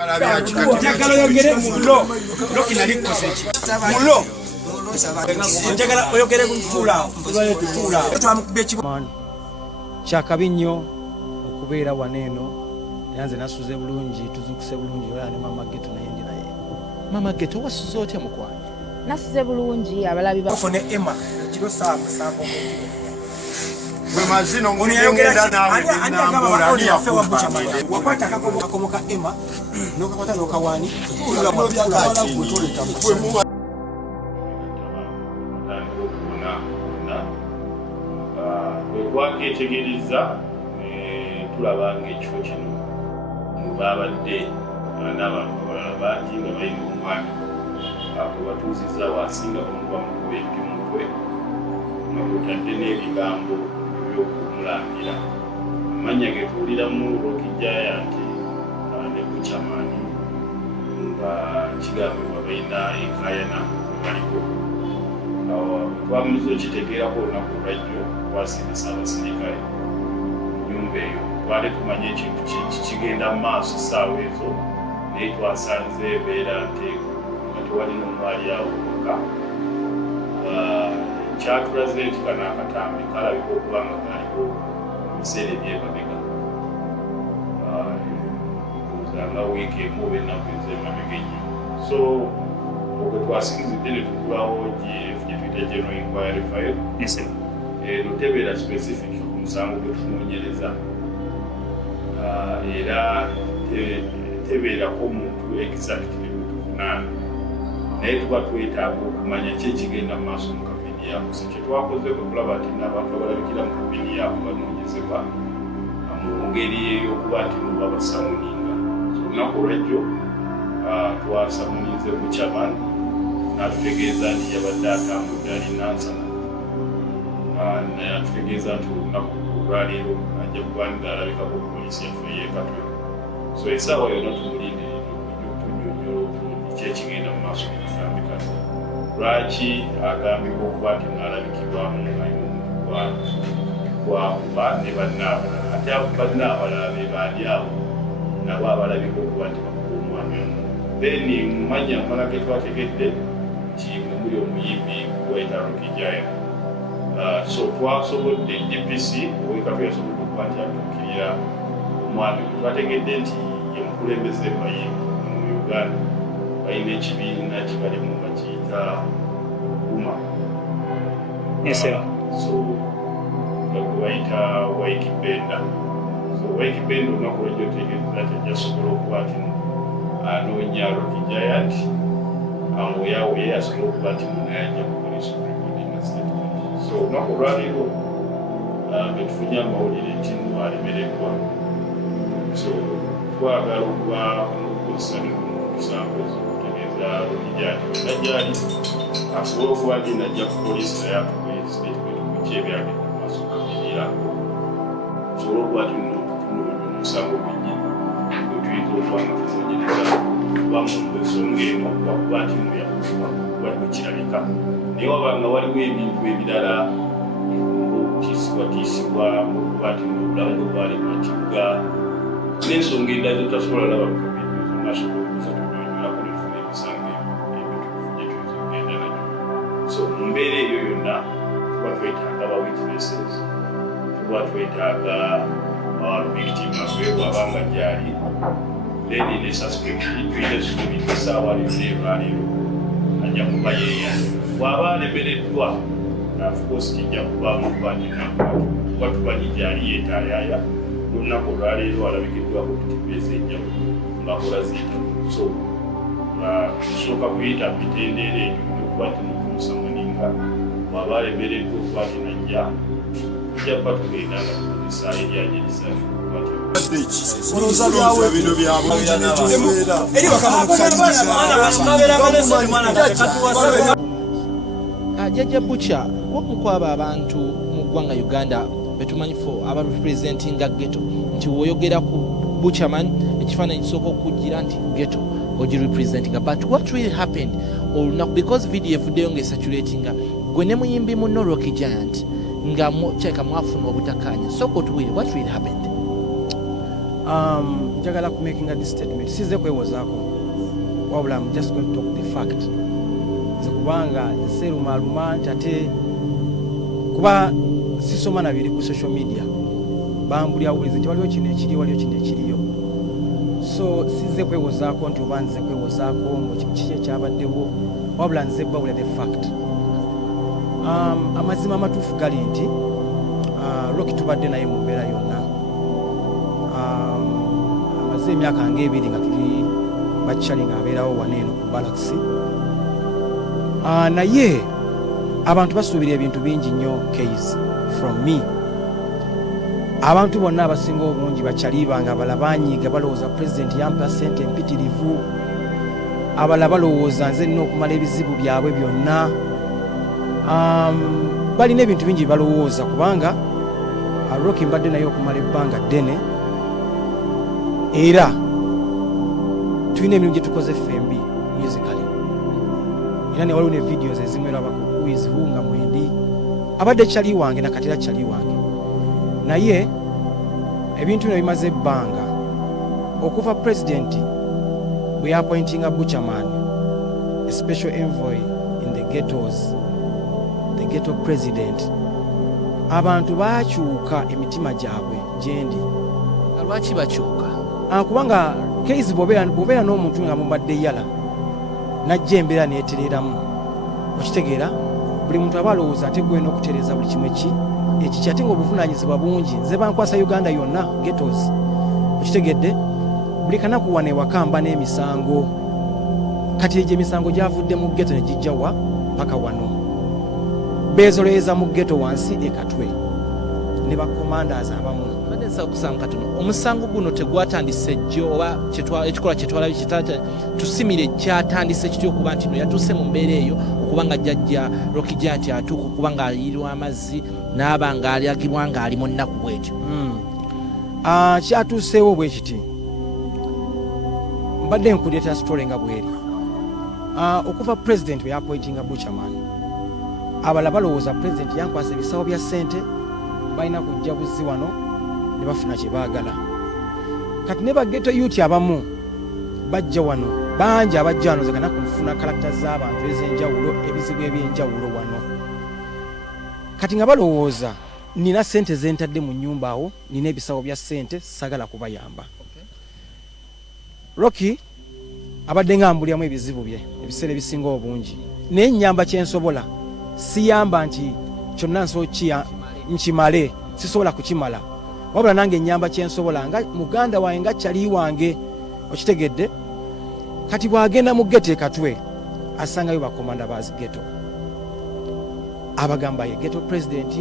Njagala oyogere mulo kinali kukoze mulo njagala oyogere kutuula kyakabi nnyo okubeera waneeno yanze nasuze bulungi tuzukuse bulungi oya ne mama Geto naye ndi naye. Mama Geto wasuze otya mukwano? Nasuze bulungi abalabi bafone Emma kiro saa musango Mwe mazino ngenda nawe ani afe wa bucha mama wakwata kakomoka Emma nokakwata nokawani kula kwa byala kutoleka mwe mu Waketegereza tulaba ng'ekifo kino mubabadde n'abantu abalala bangi nga balina omwami kwe batuuzizza wasinga bamuba mukuba eby'omutwe nga kwotadde n'ebigambo by'okumulangira. Amannya ge tuwuliramu Rock Giant ne Buchaman nga kigambibwa balina enkaayana baliko. Twamuliza okitegeerako olunaku olwajjo twasindisa abasirikale mu nnyumba eyo twali tumanye ekintu kigenda mu maaso essaawa ezo naye twasanze ebeera nteeku nga tewali n'omwali awo wokka. Kyatulaze nti kano akatambi kalabika okuba nga kaliko mu biseera ebyemabega nga wiiki emu oba ennaku ez'emabega ennyo. So okwe twasinzidde ne tugulawo gye tuyita general inquiry file eno tebeera specific ku musango gwe tunoonyereza era tebeerako omuntu exactly gutuvunaana naye tuba twetaaga okumanya ki ekigenda mu maaso mu kampeni yaako. So kye twakoze kwe kulaba nti n'abantu abalabikira mu kampeni yaako banoonyezebwa mu ngeri ey'okuba nti noba basamuninga. So olunaku olwajjo twasamunize Buchaman n'atutegeeza nti yabadde atambudde ali Nansana naye atutegeeza nti olunaku olwaleero ajja kuba ng'alabikako poliisi yaffe y'ekatwe. So essaawa yonna tumulindirira okunyonnyola obulungi ki ekigenda mu maaso mukatambi kano. Lwaki agambibwa okuba nti ng'alabikibwamu gwakuba ne bannaabalala ate abo bannaabalala be baali awo nabo abalabika okuba nti bakuba omwami omu. Then mu mannya amala ge twategedde muli omuyimbi wayita Rock Giant. So twasobodde DPC ow'ekatwe yasobodde okuba nti atuukirira omwami twategedde nti ye mukulembeze bayimbi mu Uganda balina ekibiina kibalimu bakiyita Guma. So bayita Waikibenda. So Waikibenda olunaku lwajjo otegeeza nti ajja sobola okuba nti anoonya Rock Giant amuyawo ye asobola okuba nti munayajja ku poliisi okurekodinga statement. So olunaku olwaleero nga tufunye amawulire nti alemereddwa. So twagala okuba n'okukozesa n'omusango okutegeeza Rock Giant wenda gyali asobola okuba nti najja ku poliisi naye atuwe statement ku ki ebyagenda mu maaso kampeni yaako. Tusobola okuba nti n'omusango gwennyini gwetuyinza okuba nga tunoonyereza kuba mu ensonga eno wakuba nti muyakubibwa waliwo kirabika. Naye wabanga waliwo ebintu ebirala ng'okutiisibwatiisibwa okuba nti obulamu bwe bwali bwakibuga n'ensonga endala zetasobola laba mu kabineeti zonnasobola okuza tunyonyolako ne tufuna emisango ebituufu gye tuyinza okugenda nabyo. So mu mbeera eyo yonna tuba twetaaga ba witnesses, tuba twetaaga victim affe bw'abanga gyali then ne suspect tuyina suubira essaawa leero ajja kuba yeeyali. Bw'aba alemereddwa of course kijja kuvaamu kuba tumanyi gyali yeetaayaaya n'olunaku olwaleero alabikiddwako kutiba ez'enjawulo ng'akola ziyitamu. So tusooka kuyita mitendera egyo okuba nti mukumusamuninga bw'aba alemereddwa okuba nti najja tujja kuba tugenda nga tukozesa eryajerisa Jjajja Butcher wamu kwaba abantu mu ggwanga Uganda betumanyi fo abarepresentinga Geto nti woyogera ku Buchaman ekifaananyi kisooka okujjira nti Geto ogirepresentinga, but what really happened olunaku because video evuddeyo ng'esaturatinga gwe ne muyimbi munno Rock Giant nga kyeka mwafuna obutakkaanya, sooka otuwire what really happened? njagala making this statement size kwewozaako wabula I'm just going to talk the fact nze kubanga serumaaluma nti ate kuba sisoma na biri ku social media bambulya awulize nti waliwo kino ekiriyo so size kwewozaako nti oba nze kwewozaako kiki ekyabaddewo wabula nze bawula the fact amazima amatuufu gali nti Rocky tubadde naye mu mbeera yonna amaze emyaka ng'ebiri nga tuli bakyali ng'abeerawo waneeno ku Barracks naye abantu basuubira ebintu bingi nnyo case from me abantu bonna abasinga obungi bakyali bange abala banyiiga balowooza president yampa ssente empitirivu abala balowooza nze nina okumala ebizibu byabwe byonna balina ebintu bingi balowooza kubanga Rocky mbadde naye okumala ebbanga ddene era tulina emirimu gye tukoze FMB musically era ne waliwo ne videos ezimweraba ku quiz nga mwendi abadde kyali wange nakatera kyali wange naye ebintu bino bimaze ebbanga okuva president bwe appointinga Butcherman a special envoy in the ghettos, the ghetto president abantu bakyuka emitima gyabwe gyendi. Lwaki bakyuka? Kubanga case bobeera n'omuntu nga mubadde yala najja embeera neetereramu okitegeera buli muntu aba alowooza ate gwena okutereeza buli kimu ekiki ate ng'obuvunaanyizibwa bungi nze bankwasa Uganda yonna ghettos okitegedde buli kanaku wano ewaka mba n'emisango kati egyo emisango gyavudde mu ghetto ne gijja wa paka wano beezoloweza mu ghetto wansi ekatwe ne bacommanders abamu badensa okusanga katono omusango guno tegwatandise jjo oba ekikola kyetwalabye kitata tusimire kyatandise kityo okuba nti no yatuuse mu mbeera eyo okubanga jjajja Rocky Giant atuuka okuba nga ayirwa amazzi n'aba nga alyagirwa nga ali mu nnaku bwetyo. Kyatuuseewo bwe kiti mbadde nkuleeta story nga bweri okuva president bwe yappointinga Butcherman abala balowooza president yankwasa ebisawo bya ssente balina kujja buzzi wano ne bafuna kye baagala kati ne baghetto youth abamu bajja wano bangi abajja wano zekana kunfuna karakita z'abantu ez'enjawulo ebizibu eby'enjawulo wano kati nga balowooza nina ssente zentadde mu nnyumba awo nina ebisawo bya ssente sagala kubayamba. Rocky abadde ngambulyamu ebizibu bye ebiseera ebisinga obungi naye nnyamba kyensobola siyamba nti kyonna nkimale sisobola kukimala wabula nange ennyamba kyensobola nga muganda wange nga kyali wange okitegedde kati bwagenda mu ghetto ekatwe asangayo bakomanda bazi ghetto abagamba ye ghetto president